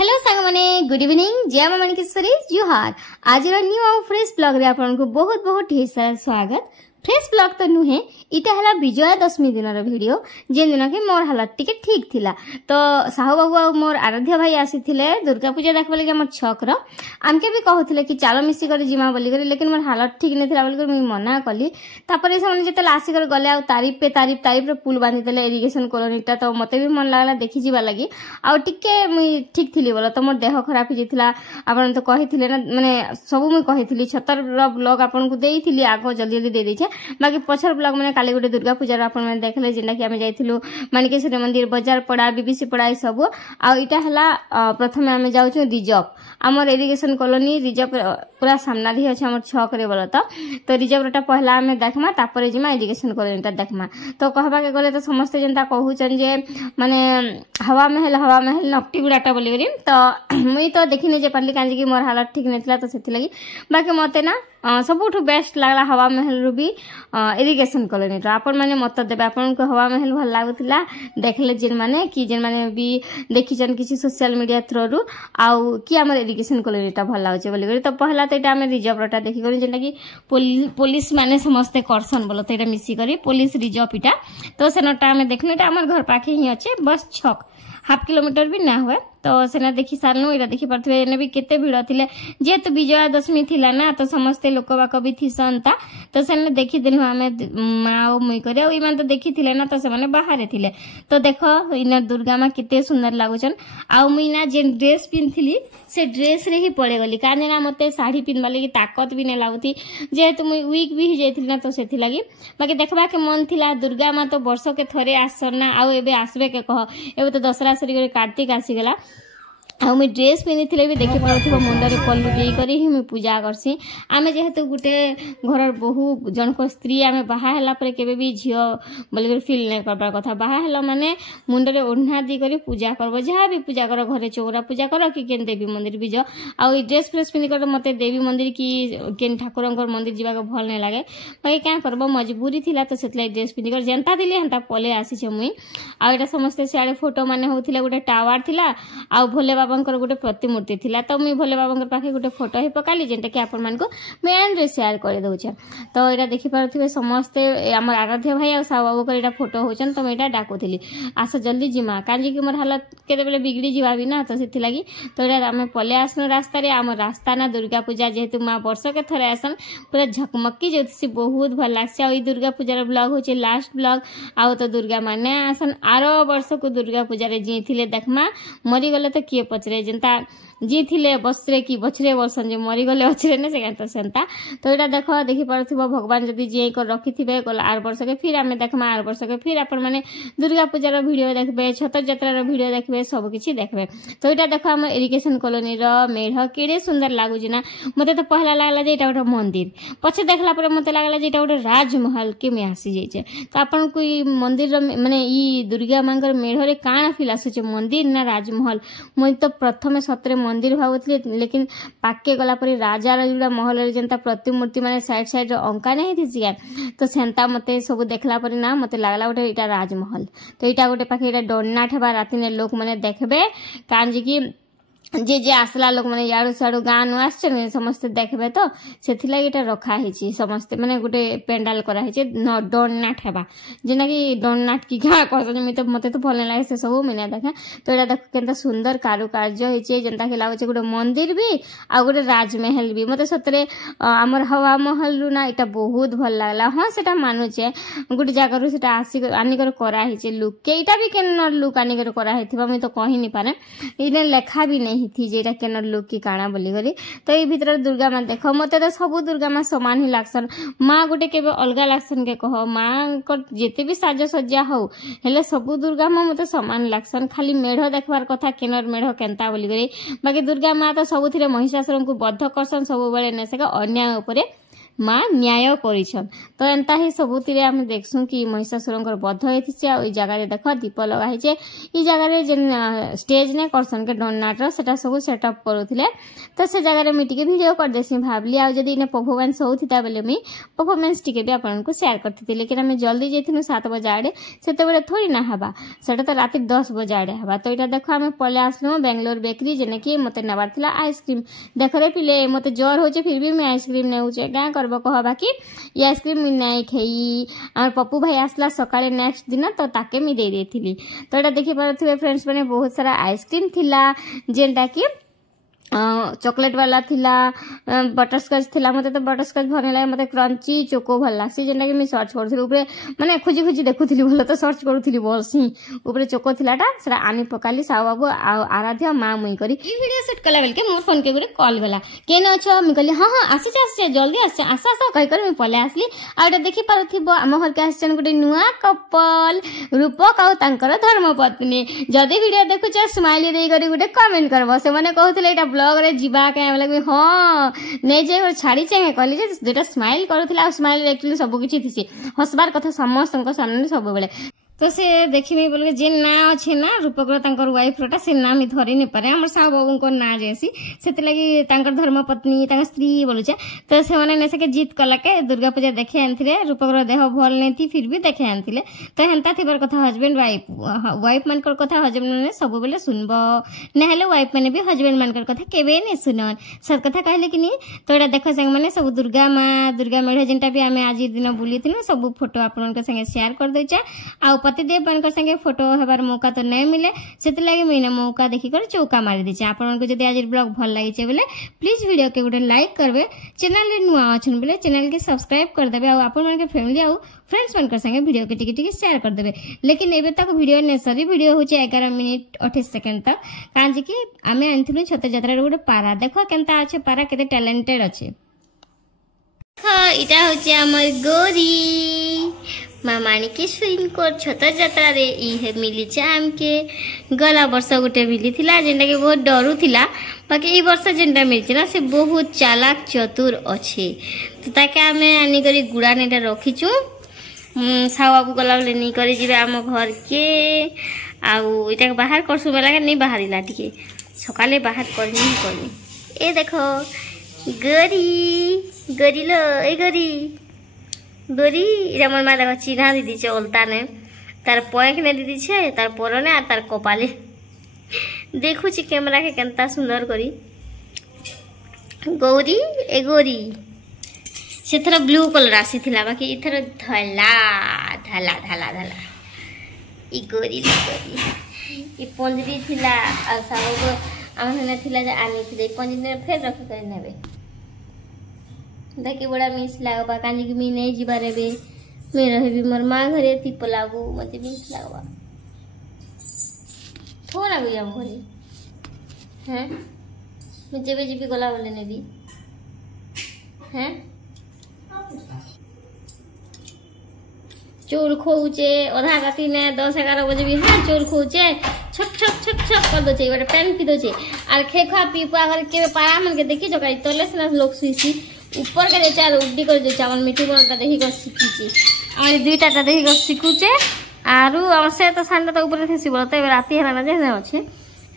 Hello सांग माने good evening जय मां माणिकेश्वरी जुहार। आज न्यू आउ फ्रेश ब्लॉग रे आपन को बहुत बहुत ढेर सारा स्वागत। फ्रेश ब्लॉग तो नुहे इटा हला विजया दशमी दिन वीडियो जेन दिन के मोर हालत टिके ठीक थिला। तो साहू बाबू आ मोर आराध्य भाई आसी थिले दुर्गा पूजा देखबा लगे हमर छक रो आमके भी कहउथिले कि चलो मिसी कर जिमा बोली कर, लेकिन मोर हालत ठीक नै थिला बोली कर मैं मना कली। तापर से माने जेते आसी कर गले आ तारीफ पे तारीफ रे पुल बांधी देले इरिगेशन कॉलोनीटा। तो मते भी मन लागला देखि जिबा लगी आ टिके मैं ठीक थिली बोला। तो मोर देह खराब हो जिथिला आपन तो कहिथिले ना, माने सब मैं कहिथिली छतर रो ब्लॉग आपन को देइथिली आगो जल्दी जल्दी दे दैछे। बाकी पछर ब्लॉग मैंने काली गोटे दुर्गा पूजा आपन मैंने देखले जेना कि आमे जाइथिलु माणिकेश्वरी मंदिर बाजार पड़ा बीबीसी पड़ा ई सब आ इटा हला प्रथमे आमे जाउछु रिजर्व हमर इरिगेशन कॉलोनी रिजर्व पूरा सामना दी अछि हमर छक रे बोला। तो रिजर्व टा पहला आमे देखमा तापर जिमा इरिगेशन कॉलोनी टा देखमा। तो कहबा के गले तो समस्त जनता कहउचन जे माने हवा महल नकटी गुडाटा बोली करी। तो मुई तो देखिने जे पारली कांजी कि मोर हालत ठीक नथिला। तो सेति लागि बाकी मते ना सबुठु बेस्ट लागला हवा महल रु भी इरिगेशन कॉलोनी रो। आपन माने मत देबे आपन को हवा महल भल लागुतिला देखले जेन माने भी देखिचन किसी सोशल मीडिया थ्रू रु आउ कि हमर इरिगेशन कॉलोनी टा भल लागुचे बोली करी। तो पहला तो एटा हम रिजर्व टा देखि करी जेना कि पुलिस माने समस्त करसन बोलो। तो एटा मिसी करी पुलिस रिजर्व इटा। तो सेनटा हम देखनु एटा हमर घर पाखे ही अछि बस छक हाफ किलोमीटर भी ना हुए। तो सेना देखि सारनु एटा देखि परथबे एने भी केते भीड़ थिले जेतु विजया दशमी थिला ना। तो समस्त लोक बाक भी थिसनता। तो सेने देखि देनु हमें माओ मुई करे ओ इमान तो देखि थिले ना। तो से माने बाहर थिले। तो देखो इना दुर्गा मां केते सुंदर लागुचन आ मुई ना जे ड्रेस पिनथिली से ड्रेस रे ही पळे गली काने ना मते साड़ी पिनबा लगी ताकत भी ने लागुती जेतु मुई वीक भी जाइथिल ना। तो सेथि लागि बाकी देखबा के मन थिला दुर्गा मां तो वर्ष के थरे आसन ना आ एबे आसबे के कह एबे तो दसरा सरी करे कार्तिक आसी गेला आ मैं ड्रेस पिंधिथिले भी देखि पाउथिबो मुंडरे पल्लू देई करी ही मैं पूजा करसी। आमे जेहेतु गुटे घर बहु जन को स्त्री आमे बाहा हला पर केबे भी झियो बोली फील नै करबा कथा। बाहा हला माने मुंडरे ओढ़ना दी करी पूजा करबो जहा भी पूजा करो घरे चौरा पूजा करो कि केन देवी मंदिर भी जो आ ड्रेस फ्रेस पिंधि कर मते देवी मंदिर की केन ठाकुरंकर मंदिर जीवा के भल नै लागे। भाई क्या करबो मजबूरी थिला तो सेतले ड्रेस पिंधि कर जेंता दिले हंता पले आसी छे मुई आ एटा समस्त सियाळे फोटो माने होथिले गुटे टावर थिला आ भोले बाबांकर गोटे प्रतिमूर्ति थिला। तो मुई भोले बाबांकर पाखे गोटे फोटो ही पकाली जेंटा कि आपन मान को मैं एंड रे शेयर कर दउछे। तो एटा देखि पारथिबे समस्त हमर आराध्य भाई आ साहू बाबू कर एटा फोटो होचन। तो मैं एटा डाकुथिली आस जल्दी जिमा कांजी कि मोर हालत केते बेले बिगड़ी जिवा भी ना। तो सेथि लागि तो एटा हम पले आसनो रास्ता रे हमर रास्ता ना दुर्गा पूजा जेहेतु मां वर्ष के थरे आसन पूरा झकमक्की जेतसी बहुत भल लागसे। आ ई दुर्गा पूजा रे ब्लॉग होचे लास्ट ब्लॉग आ तो दुर्गा माने आसन आरो वर्ष को दुर्गा पूजा रे जी थिले देखमा मरी गले तो किए पचरे जेंता जी थिले बसरे की बछरे वर्षन जे मरी गले अछरे ने से तो सेंता। तो एटा देखो देखि परथिबो भगवान जदी जे को रखिथिबे गला आर वर्ष के फिर हमें देखमा आर वर्ष के फिर अपन माने दुर्गा पूजा रो वीडियो देखबे छतर यात्रा रो वीडियो देखबे सब किछि देखबे। तो एटा देखो हम इरिगेशन कॉलोनी रो मेढ केडे सुंदर लागु जिना। मते तो पहला लागला जे एटा गोटे मंदिर पछे देखला पर मते लागला जे एटा गोटे राजमहल के में आसी जाइछे। तो अपन कोई मंदिर रो माने ई दुर्गा मांगर मेढ रे काना फील आसे मंदिर ना राजमहल। मुई तो प्रथमे सतरे मंदिर भावुथले लेकिन पाके गला पर राजा जुड़ा महल रे जनता प्रतिमूर्ति माने साइड साइड अंका नहीं थी तो सेंता मते सब देखला पर ना मते लागला गोटे इटा राजमहल। तो इटा गोटे पाखे इटा डोना ठेबा राति ने लोक माने देखबे कांजी की जे आसला लोक माने याडू साडू गान आछन समस्त देखबे। तो सेथिला एटा रखा हेची समस्त माने गोटे पेंडाल करा हेची डोना ठेबा जेना कि डोनाट की गा कहसन तो मते तो भल लागे से सब मैंने देखा। तो एटा देख केनता सुंदर कारुकार्य हेची जनता के लागो गोटे मंदिर भी आ गोटे राजमहल भी मते सतरे हमर हवा महल रु ना एटा बहुत भल लागला। हां सेटा मानुचे गोटे जगह रु सेटा आसी आनी कर करा हेची लुक के एटा भी केन लुक आनी कर करा हेथिबा मैं तो कहि नि पारे इने लेखा भी नहीं थी जेटा केनर लोक की काना बोली करी। तो ये भीतर दुर्गा मां देखो मते तो सब दुर्गा मां समान ही लागसन मां गोटे केबे अलगा लागसन के कह मां को जेते भी साज सज्जा हो हेले सब दुर्गा मां मते समान लागसन खाली मेढ देखबार कथा केनर मेढ केनता बोली करी। बाकी दुर्गा मां तो सबुथिरे महिषासुर को बद्ध करसन सब बेले ने से अन्याय ऊपर माँ न्याय करिछन। तो एंता ही सबुतिरे आम देखसु कि महिषासुरंकर बध होइथिसे आ ओइ जगह देख दीप लगा है। ई जगह जेन स्टेज ने करसन के डोनाटर सेटा सब सेटअप करूथिले। तो से जगह में टिके वीडियो कर देसी भाबली आ जदी ने परफॉर्मेंस होथिता बेले मी परफॉर्मेंस टिके भी आपन को शेयर करथि। लेकिन हमें जल्दी जेथिनु 7 बजे आड़े सेते बेले थोड़ी ना हबा सेटा तो रात 10 बजे आड़े हबा। तो इटा देखो हमें पले आसलो बेंगलोर बेकरी जेने कि मते नबार थिला आइसक्रीम देख रे पिले मते जोर होचे फिर भी मैं आइसक्रीम नै होचे गां करबो कहबा कि ये आइसक्रीम मी नै खेई। आर पप्पू भाई आसला सकाळे नेक्स्ट दिन तो ताके मी दे देथिली। तो एटा देखि पारथिबे फ्रेंड्स माने बहुत सारा आइसक्रीम थिला जेनटा कि चॉकलेट वाला थिला बटरस्कॉच थिला। मते तो बटरस्कॉच भने लागे मते क्रंची चोको भल लासी जेनटा कि मी सर्च करथिली ऊपर माने खोजी खोजी देखुथिली भलो तो सर्च करूथिली बोलसी ऊपर चोको थिलाटा सेटा आनी पकाली साव बाबू आराध्य मां मुई करी ई वीडियो शूट कला बेल के मोर फोन के गुरे कॉल गला केन अछो मी कहली हां हां आसी जल्दी आसी आसा आसा कहि कर मी पले आसली। आ एटा देखि पारथिबो हम घर के आछन गुटे नुआ कपल रूपक आ तांकर धर्मपत्नी। जदी वीडियो देखुछ स्माइली देई करी गुटे कमेंट करबो से माने कहउथिले एटा ब्लॉग रे जीवा के लगे हाँ नहीं जे छाड़ी चाहिए कहली जे जेटा स्माइल करूथिला स्माइल एक्चुअली सब किछि थिसी हसबार कथा समस्त सामने सब बेले। तो से देखिबे बोल जे ना अच्छे ना रूपकर तांकर वाइफ रोटा से नाम धरी नहीं पारे हमर साहब बाबू को ना जैसी सेते लगी तांकर धर्मपत्नी तांकर स्त्री बोलुचे। तो से माने ने सके जीत कला के दुर्गा पूजा देखे आनथिले रूपकर देह भल नहीं थी फिर भी देखे आनथिले। तो हेंता थिबर कथा हस्बैंड वाइफ मानकर कथा हस्बैंड ने सब बेले सुनबो नहले वाइफ माने भी हस्बैंड मानकर कथा केबे नहीं सुनन सब कथा कहले कि नहीं। तो एटा देखो संग माने सब दुर्गा मां दुर्गा मेढ जेनटा भी हमें आज दिन बुलीथिनु सब फोटो आपन के संगे शेयर कर दैछा। आ पतिदेव मानकर संगे फोटो हेबार मौका तो नहीं मिले से लगे मुझे मौका देखिकर चौका मारी दीचे। आपन को जब आज ब्लॉग भल लगे बोले प्लीज वीडियो के गोटे लाइक करबे चैनल नुआ अच्छन बोले चैनल के सब्सक्राइब कर देबे आ आपन मन के फैमिली आ फ्रेंड्स मानकर संगे वीडियो के टिके टिके शेयर कर देबे। लेकिन एबे तक वीडियो ने सरी वीडियो होचे 11 मिनिट 28 सेकंड तक कांजे कि आमे आनथिनु छत यात्रा रे गोटे पारा देखो केनता अच्छे पारा केते टैलेंटेड अच्छे। हाँ इटा होचे हमर गोरी माँ माणिकेश्वरी को छत यात्रा रे इहे मिली आमके गला वर्ष गोटे मिली थिला जेनटा के बहुत डरू थिला बाकी ई वर्ष जेनटा मिली ना से बहुत चालाक चतुर अच्छे। तो ताके आमे आनी करी गुड़ा नेटा रखीचु साव बाबू गला बेले नहीं करी जिबे आम घर के आउ इटा बाहर करसु बेला के नहीं बाहरिला टिके सकाले बाहर करनी ए देखो गरी गरी लो ए गरी गोरी इरा मोर मा देखो चिन्हा दीदी छे ओलता ने तार पॉइंट ने दीदी छे तार परने आ तार कपाले देखु छी कैमरा के केनता सुंदर करी गौरी ए गोरी से थरा ब्लू कलर आसी थिला बाकी इथर धला धला धला धला ई गोरी ई पंजरी थिला आ सारो आमने थिला जे आनी थिले पंजरी ने फेर रख कर नेबे देखी बड़ा मिस लागबा कांजी कि मी नहीं जीवा रे बे मैं रहबी मोर मां घरे थी पलागू मते मिस लागबा थोड़ा भी हम घरे हैं मैं जेबे जीबी गला बोले नेबी हैं चोर खोउचे आधा राती ने 10-11 बजे भी हां चोर खोउचे छक छक छक छक कर दो छे बड़ा पेन पी दो छे आर खे खा पी पा कर के पारा मन के देखी जकाई तले से लोग सुईसी ऊपर के चार उड्डी कर जो चावल मिट्टी बनता देखी कर सिखीची और दुईटा देखी कर सिखुचे आरु हमसे तो सांडा तो ऊपर थेसी बोलते ए राती हला ना जे अच्छे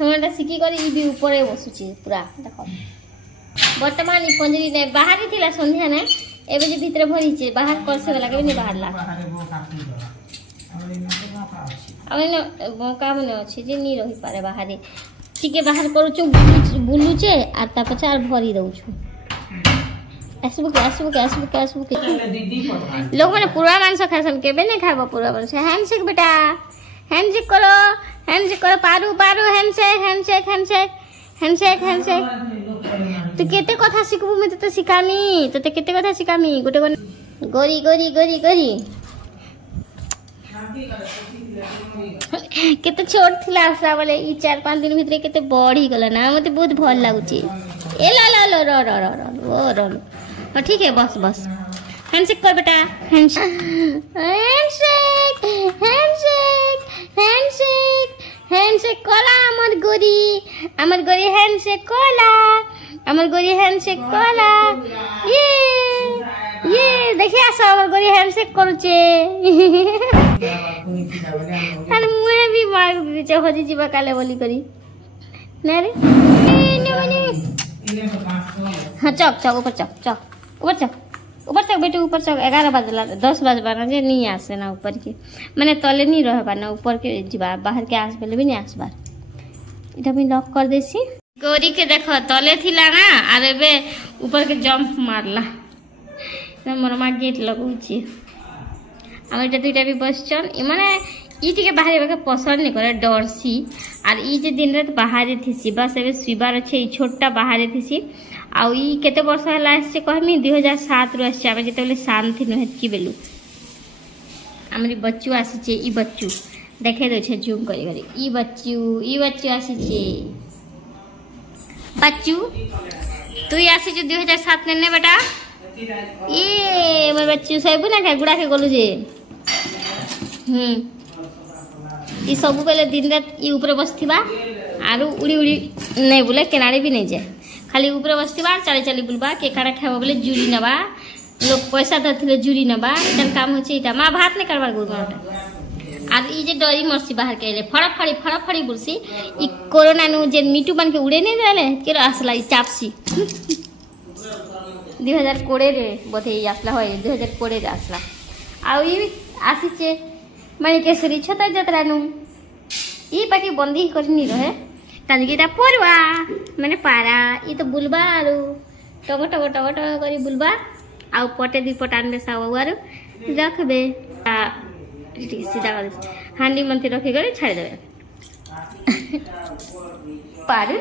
हमटा सिखी कर ई भी ऊपर बसुची पूरा देखो वर्तमान ई पंजरी ने बाहर थिला संध्या ने एबे जे भीतर भरी छे बाहर करसे वाला के नहीं बाहर ला अबे मौका मने अछि जे नहीं रही पारे बाहर टिके बाहर करूछु बुलुचे आ ता पछार भरी दउछु आसबुक लोग मैंने पूरा मांस खासन के नहीं खाबो पूरा मांस हैंडशेक बेटा हैंडशेक करो पारू पारू हैंडशेक तू केते कथा सिखबू मैं तो सिखामी तो केते कथा सिखामी गोटे गोरी गोरी गोरी गोरी केते छोट थिला आसला बोले ई 4-5 दिन भीतर केते बढ़ी गला ना मते बहुत भल लागुची ए ला ला लो रो रो रो रो रो रो ठीक है बस बस हैंडशेक कर बेटा हैंडशेक हैंडशेक हैंडशेक हैंडशेक कोला अमर गोरी हैंडशेक कोला अमर गोरी हैंडशेक कोला ये ये देखिए आशा हमर गोरी हैंडशेक करूचे अरे मुहे भी मार दीचे हजी जीवा काले बोली करी ना रे हाँ चौक चौक ऊपर चौक चौक ऊपर चौक बेटे ऊपर चौक 11 बजला 10 बजबा ना जे नहीं आसे ना ऊपर के मैंने तले नहीं रहबा ना ऊपर के जीवा बाहर के आस बेले भी नहीं आसबार इटा भी लॉक कर देसी गोरी के देखो तले थिला ना अरे बे ऊपर के जंप मारला ना मोरमा गेट लगौची हम इटा दुईटा भी बसचन इ माने इ टिके बाहर के पसंद नहीं करे डरसी और इ जे दिन रात बाहर थिसी बस एबे सुबार छे इ छोटा बाहर थिसी आ इ केते वर्ष हला आसे कहमी 2007 रु आसे आमे जेतेले शांति न हेत की बेलु हमरी बच्चू आसी छे इ बच्चू देखे दे छे जूम करी करी इ बच्चू आसी छे बच्चू तू आसी जो 2007 ने बेटा ये मोर बच्चू सब ना के गुड़ा के गोलू जे ई सब बेले दिन रात ई ऊपर बसथिबा आरु उड़ी उड़ी नहीं बोले केनारे भी नहीं जाए खाली ऊपर बसथिबा चली चली बुलबा के काड़ा खाबो बोले जुड़ी नबा लोग पैसा दथिले जुड़ी नबा एतन काम होचे इटा मा भात नहीं करबार गुरमाटा आर ई जे डरी मरसी बाहर के ले फड़फड़ी बुलसी ई कोरोना नु जे मीटू बन के उड़े नहीं देले के असला ई चापसी 2020 रे बोधे आसला होय 2020 रे आसला आ ई आसीचे मणिकेश्वरी छता जतरा नु ई पाटी बंदी करनी रहे तानगीटा परवा माने पारा ई तो बुलबा आरो टगो टगो टगो टगो करी बुलबा आ पटे दी पटान में साव आरो रखबे आ सीधा कर हांडी मंती रखी करे छाड़ देबे पारू